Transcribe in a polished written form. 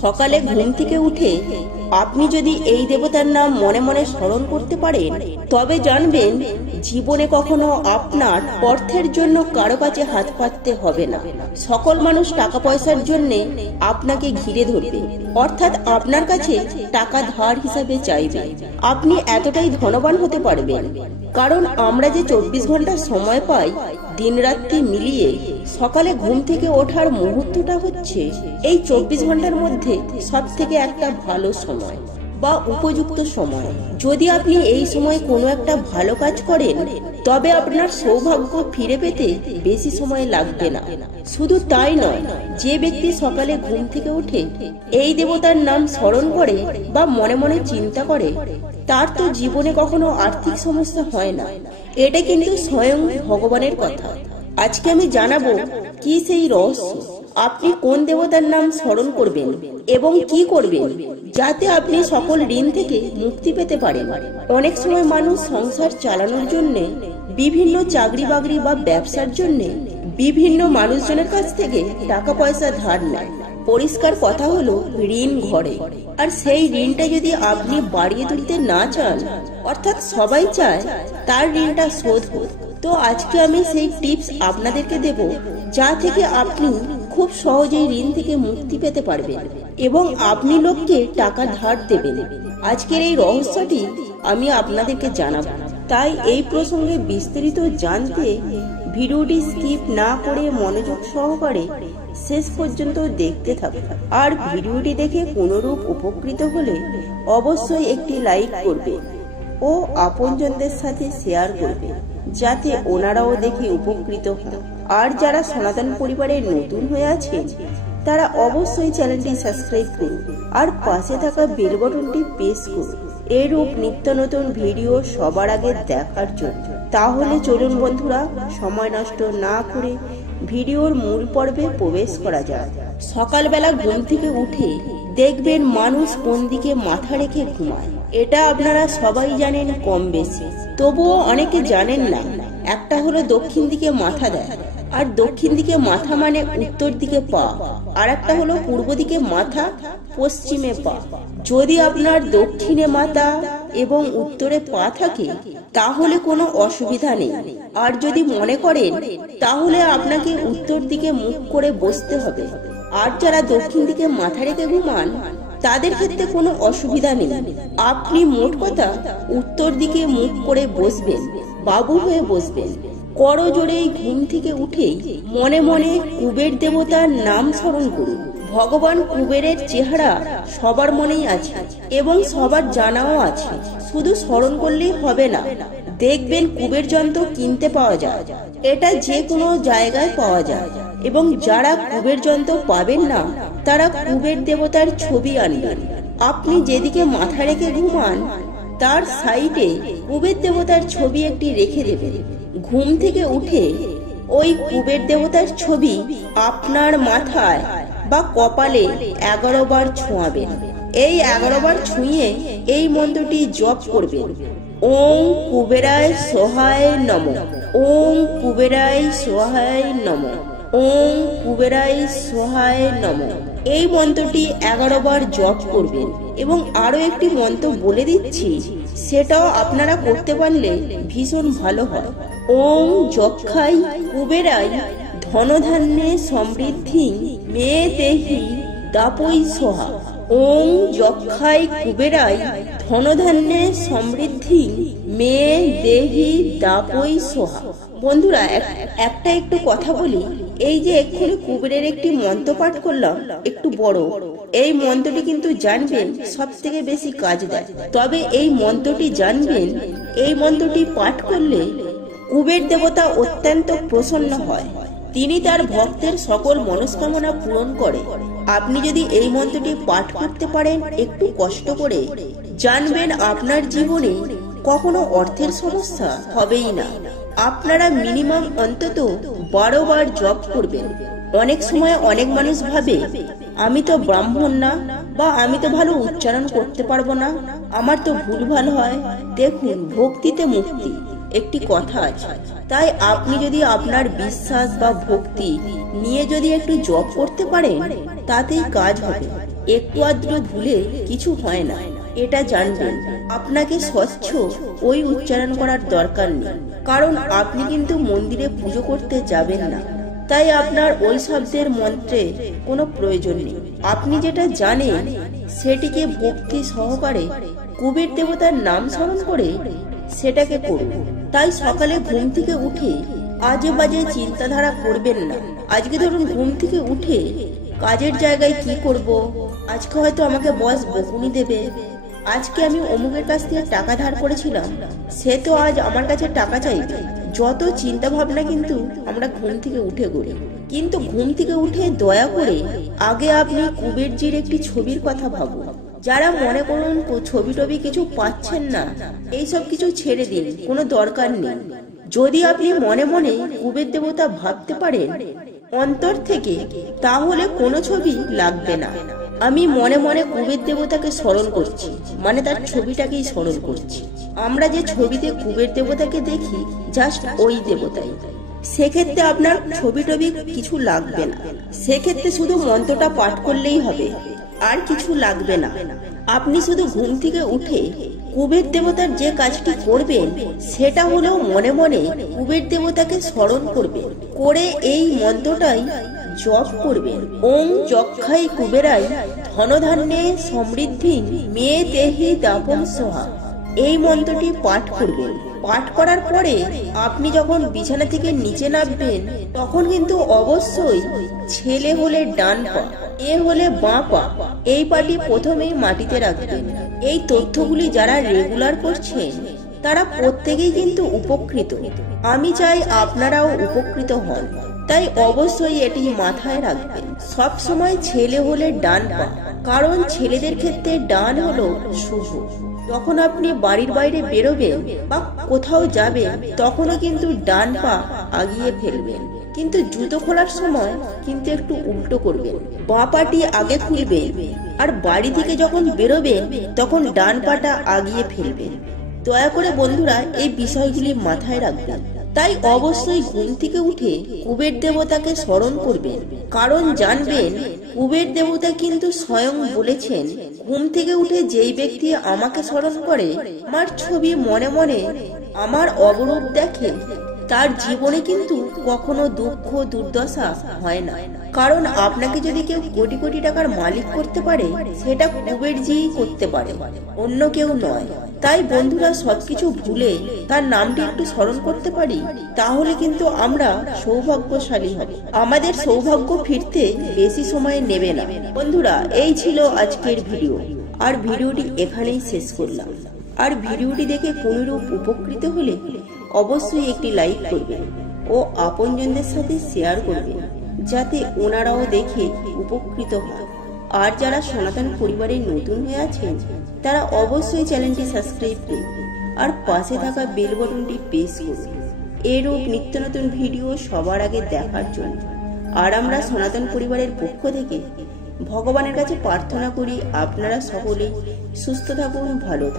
সকালে ঘুম থেকে উঠে আপনি যদি এই দেবতার নাম মনে মনে স্মরণ করতে পারেন, তবে জানবেন জীবনে কখনো আপনার অর্থের জন্য কারো কাছে হাত পাততে হবে না। সকল মানুষ টাকা পয়সার জন্য আপনাকে ঘিরে ধরবে, অর্থাৎ আপনার কাছে টাকা ধার হিসাবে চাইবে। আপনি এতটাই ধনবান হতে পারবেন, কারণ আমরা যে 24 ঘন্টা সময় পাই দিনরাত্রি মিলিয়ে, সকালে ঘুম থেকে ওঠার মুহূর্তটা হচ্ছে এই 24 ঘন্টার মধ্যে সব থেকে একটা ভালো সময় বা উপযুক্ত সময়। যদি আপনি এই সময় কোনো একটা ভালো কাজ করেন, তবে আপনার সৌভাগ্য ফিরে পেতে বেশি সময় লাগবে না। শুধু তাই নয়, যে ব্যক্তি সকালে ঘুম থেকে উঠে এই দেবতার নাম স্মরণ করে বা মনে মনে চিন্তা করে, তার তো জীবনে কখনো আর্থিক সমস্যা হয় না। এটা কিন্তু স্বয়ং ভগবানের কথা। আজকে আমি জানাবো কি সেই রহস্য, আপনি কোন দেবতার নাম স্মরণ করবেন এবং কি করবেন যাতে আপনি সকল ঋণ থেকে মুক্তি পেতে পারেন। অনেক সময় মানুষ সংসার চালানোর জন্য বিভিন্ন চাকরি বাকরি বা ব্যবসার জন্য বিভিন্ন মানুষজনের কাছ থেকে টাকা পয়সা ধার নেয়। পরিষ্কার কথা হলো ঋণ ঘরে, আর সেই ঋণটা যদি আপনি বাড়িয়ে তুলতে না চান, অর্থাৎ সবাই চায় তার ঋণটা শোধ হোক, তো আজকে আমি সেই টিপস আপনাদেরকে দেব যা থেকে আপনি খুব সহজেই ঋণ থেকে মুক্তি পেতে পারবেন এবং আপনি লোককে টাকা ধার দেবেন। আজকের এই রহস্যটি আমি আপনাদেরকে জানাবো, তাই এই প্রসঙ্গে বিস্তারিত জানতে ভিডিওটি স্কিপ না করে মনোযোগ সহকারে শেষ পর্যন্ত দেখতে থাকুন। আর ভিডিওটি দেখে কোনরূপ উপকৃত হলে অবশ্যই একটি লাইক করবে ও আপনজনদের সাথে শেয়ার করবে, যাতে ওনারাও দেখে উপকৃত হয়। আর যারা সনাতন পরিবারে নতুন হয়ে আছেন, তারা অবশ্যই চ্যানেলটি সাবস্ক্রাইব করুন আর পাশে থাকা বেল বাটনটি প্রেস করুন এরূপ নিত্য নতুন ভিডিও সবার আগে দেখার জন্য। তাহলে চলুন বন্ধুরা, সময় নষ্ট না করে ভিডিওর মূল পর্বে প্রবেশ করা যায়। সকালবেলা ঘুম থেকে উঠে দেখবেন মানুষ কোন দিকে মাথা রেখে ঘুমায়। এটা আপনারা সবাই জানেন কম বেশি, তবুও অনেকে জানেন না। একটা হলো দক্ষিণ দিকে মাথা দেয়, আর দক্ষিণ দিকে মাথা মানে উত্তর দিকে পা, আর একটা হলো পূর্ব দিকে মাথা, পশ্চিমে পা। যদি আপনার দক্ষিণে মাথা এবং উত্তরে পা থাকে তাহলে কোনো অসুবিধা নেই, আর যদি মনে করেন তাহলে আপনাকে উত্তর দিকে মুখ করে বসতে হবে। আর যারা দক্ষিণ দিকে মাথা রেখে ঘুমান তাদের ক্ষেত্রে কোনো অসুবিধা নেই, আপনি মোট কথা উত্তর দিকে মুখ করে বসবেন, বাবু হয়ে বসবেন। করজোড়ে ঘুম থেকে উঠে মনে মনে কুবের দেবতার নাম স্মরণ করুন। ভগবান কুবেরের চেহারা সবার মনেই আছে এবং সবার জানাও আছে, শুধু স্মরণ করলেই হবে না। দেখবেন কুবের যন্ত্র কিনতে পাওয়া যায়, এটা যে কোনো জায়গায় পাওয়া যায়। এবং যারা কুবের যন্ত্র পাবেন না, তারা কুবের দেবতার ছবি আনবেন। আপনি যেদিকে মাথা রেখে ঘুমান তার সাইডে কুবের দেবতার ছবি একটি রেখে দেবেন। ঘুম থেকে উঠে ওই কুবের দেবতার ছবি আপনার মাথায় বা কপালে 11 বার ছোঁয়াবেন। এই 11 বার ছুঁয়ে এই মন্ত্রটি জপ করবেন। ওম কুবেরায় সহায় নমঃ, ওম কুবেরায় সহায় নমঃ, ওম কুবেরায় সহায় নমঃ। এই মন্ত্রটি 11 বার জপ করবেন। এবং আরো একটি মন্ত্র বলে দিচ্ছি, সেটাও আপনারা করতে পারলে ভীষণ ভালো হয়। ওম যক্ষাই কুবেরাই ধনধান্যে সমৃদ্ধি মে দেহি দাপই সোহা। ওম যক্ষাই কুবেরাই ধনধান্যে সমৃদ্ধি মে দেহি দাপই সোহা। বন্ধুরা, একটা একটু কথা বলি। এই যে এক্ষুনি কুবেরের একটি মন্ত্র পাঠ করলাম, একটু বড়, এই মন্ত্রটি কিন্তু জানবেন সব থেকে বেশি কাজ দেয়। তবে এই মন্ত্রটি জানবেন, এই মন্ত্রটি পাঠ করলে কুবের দেবতা অত্যন্ত প্রসন্ন হয়, তিনি তার ভক্তের সকল মনস্কামনা পূরণ করে। আপনি যদি এই মন্ত্রটি পাঠ করতে পারেন একটু কষ্ট করে, জানবেন আপনার জীবনে কখনো অর্থের সমস্যা হবেই না। আপনারা মিনিমাম অন্তত 12 বার জপ করবেন। অনেক সময় অনেক মানুষ ভাবে আমি তো ব্রাহ্মণ না, বা আমি তো ভালো উচ্চারণ করতে পারবো না, আমার তো ভুলভাল হয়। দেখুন, ভক্তিতে মুক্তি একটি কথা আছে। তাই আপনি যদি আপনার বিশ্বাস বা ভক্তি নিয়ে যদি একটু জপ করতে পারেন, তাতেই কাজ হবে। একটু আদ্র ভুলে কিছু হয় না, এটা জানবেন। আপনাকে স্বচ্ছ ওই উচ্চারণ করার দরকার নেই, কারণ আপনি কিন্তু মন্দিরে পুজো করতে যাবেন না, তাই আপনার ওই শব্দের মন্ত্রে কোনো প্রয়োজন নেই। আপনি যেটা জানেন সেটিকে ভক্তি সহকারে কুবের দেবতার নাম স্মরণ করে সেটাকে করুন। তাই সকালে ঘুম থেকে উঠে আজে বাজে চিন্তাধারা করবেন না। আজকে ধরুন ঘুম থেকে উঠে কাজের জায়গায় কি করব, আজকে হয়তো আমাকে বস বকুনি দেবে, আজকে আমি অমুকের কাছ থেকে টাকা ধার করেছিলাম, সে তো আজ আমার কাছে টাকা চাইবে। যত চিন্তা ভাবনা কিন্তু আমরা ঘুম থেকে উঠে করি। কিন্তু ঘুম থেকে উঠে দয়া করে আগে আপনি কুবেরজির একটি ছবির কথা ভাবুন। যারা মনে করুন ছবি টবি কিছু পাচ্ছেন না, এইসব কিছু ছেড়ে দিন, কোনো দরকার নেই। যদি আপনি মনে মনে কুবের দেবতা ভাবতে পারেন অন্তর থেকে, তাহলে কোনো ছবি লাগবে না। আমি মনে মনে কুবের দেবতাকে স্মরণ করছি, মানে তার ছবিটাকেই স্মরণ করছি। আমরা যে ছবিতে কুবের দেবতাকে দেখি জাস্ট ওই দেবতাই। সেক্ষেত্রে আপনার ছবি টবি কিছু লাগবে না, সেক্ষেত্রে শুধু মন্ত্রটা পাঠ করলেই হবে, আর কিছু লাগবে না। আপনি শুধু ঘুম থেকে উঠে কুবের দেবতার যে কাজটি করবেন সেটা হলো মনে মনে কুবের দেবতাকে স্মরণ করবেন, করে এই মন্ত্রটাই জপ করবেন। ওম যক্ষাই কুবেরাই ধনধান্যে সমৃদ্ধি মেয়ে দেহি দাপন সোহা। এই মন্ত্রটি পাঠ করবেন। পাঠ করার পরে আপনি যখন বিছানা থেকে নিচে নামবেন তখন কিন্তু অবশ্যই ছেলে হলে ডান পা, মেয়ে হলে বাঁ পা, এই পাটি প্রথমেই মাটিতে রাখবেন। এই তথ্যগুলি যারা রেগুলার করছেন তারা প্রত্যেকেই কিন্তু উপকৃত। আমি চাই আপনারাও উপকৃত হন, তাই অবশ্যই এটি মাথায় রাখবেন। সব সময় ছেলে হলে ডান পা, কারণ ছেলেদের ক্ষেত্রে ডান হলো শুভ। যখন আপনি বাড়ির বাইরে বেরোবেন বা কোথাও যাবেন তখনও কিন্তু ডান পা আগিয়ে ফেলবেন, কিন্তু জুতো খোলার সময় কিন্তু একটু উল্টো করবেন, বাঁ পাটি আগে খুলবেন, আর বাড়ি থেকে যখন বেরোবেন তখন ডান পাটা আগিয়ে ফেলবেন। দয়া করে বন্ধুরা এই বিষয়গুলি মাথায় রাখবেন। তাই অবশ্যই ঘুম থেকে উঠে কুবের দেবতাকে স্মরণ করবেন, কারণ জানবেন কুবের দেবতা কিন্তু স্বয়ং বলেছেন, ঘুম থেকে উঠে যেই ব্যক্তি আমাকে স্মরণ করে, আমার ছবি মনে মনে আমার অবরূপ দেখে, তার জীবনে কিন্তু কখনো দুঃখ দুর্দশা হয় না। কারণ আপনাকে যদি কেউ কোটি কোটি টাকার মালিক করতে পারে সেটা কুবেরজি করতে পারে, অন্য কেউ নয়। তাই বন্ধুরা সবকিছু ভুলে তার নামটি একটু স্মরণ করতে পারি, তাহলে কিন্তু আমরা সৌভাগ্যশালী হব। আমাদের সৌভাগ্য ফিরতে বেশি সময় নেবে না। বন্ধুরা এই ছিল আজকের ভিডিও, আর ভিডিওটি এখানেই শেষ করলাম। আর ভিডিওটি দেখে কোনরূপ উপকৃত হলে অবশ্যই একটি লাইক করবেন ও আপনজনদের সাথে শেয়ার করবেন, যাতে ওনারাও দেখে উপকৃত হয়। আর যারা সনাতন পরিবারে নতুন হয়ে আছেন তারা অবশ্যই চ্যানেলটি সাবস্ক্রাইব করুন আর পাশে থাকা বেল বাটনটি প্রেস করুন, এরূপ নিত্য নতুন ভিডিও সবার আগে দেখার জন্য। আর আমরা সনাতন পরিবারের পক্ষ থেকে ভগবানের কাছে প্রার্থনা করি আপনারা সকলেই সুস্থ থাকুন, ভালো থাকুন।